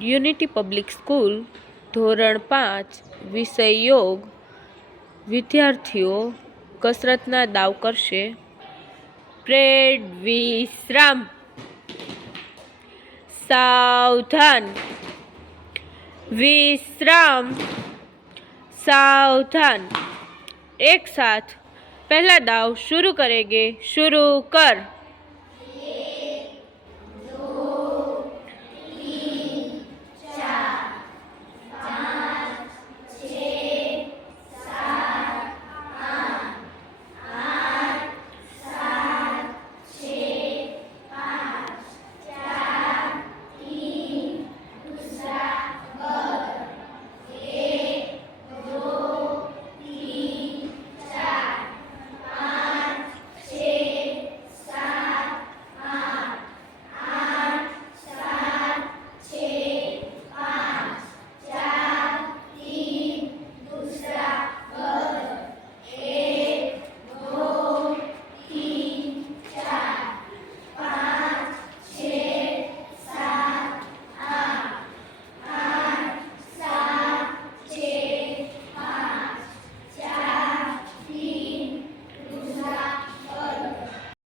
Unity public school ધોરણ 5 વિષય યોગ વિદ્યાર્થીઓ કસરતના દાવ કરશે. પરેડ વિશ્રામ. સાવધાન. विश्राम. सावधान. एक साथ पहला दाव शुरू करेंगे. शुरू कर.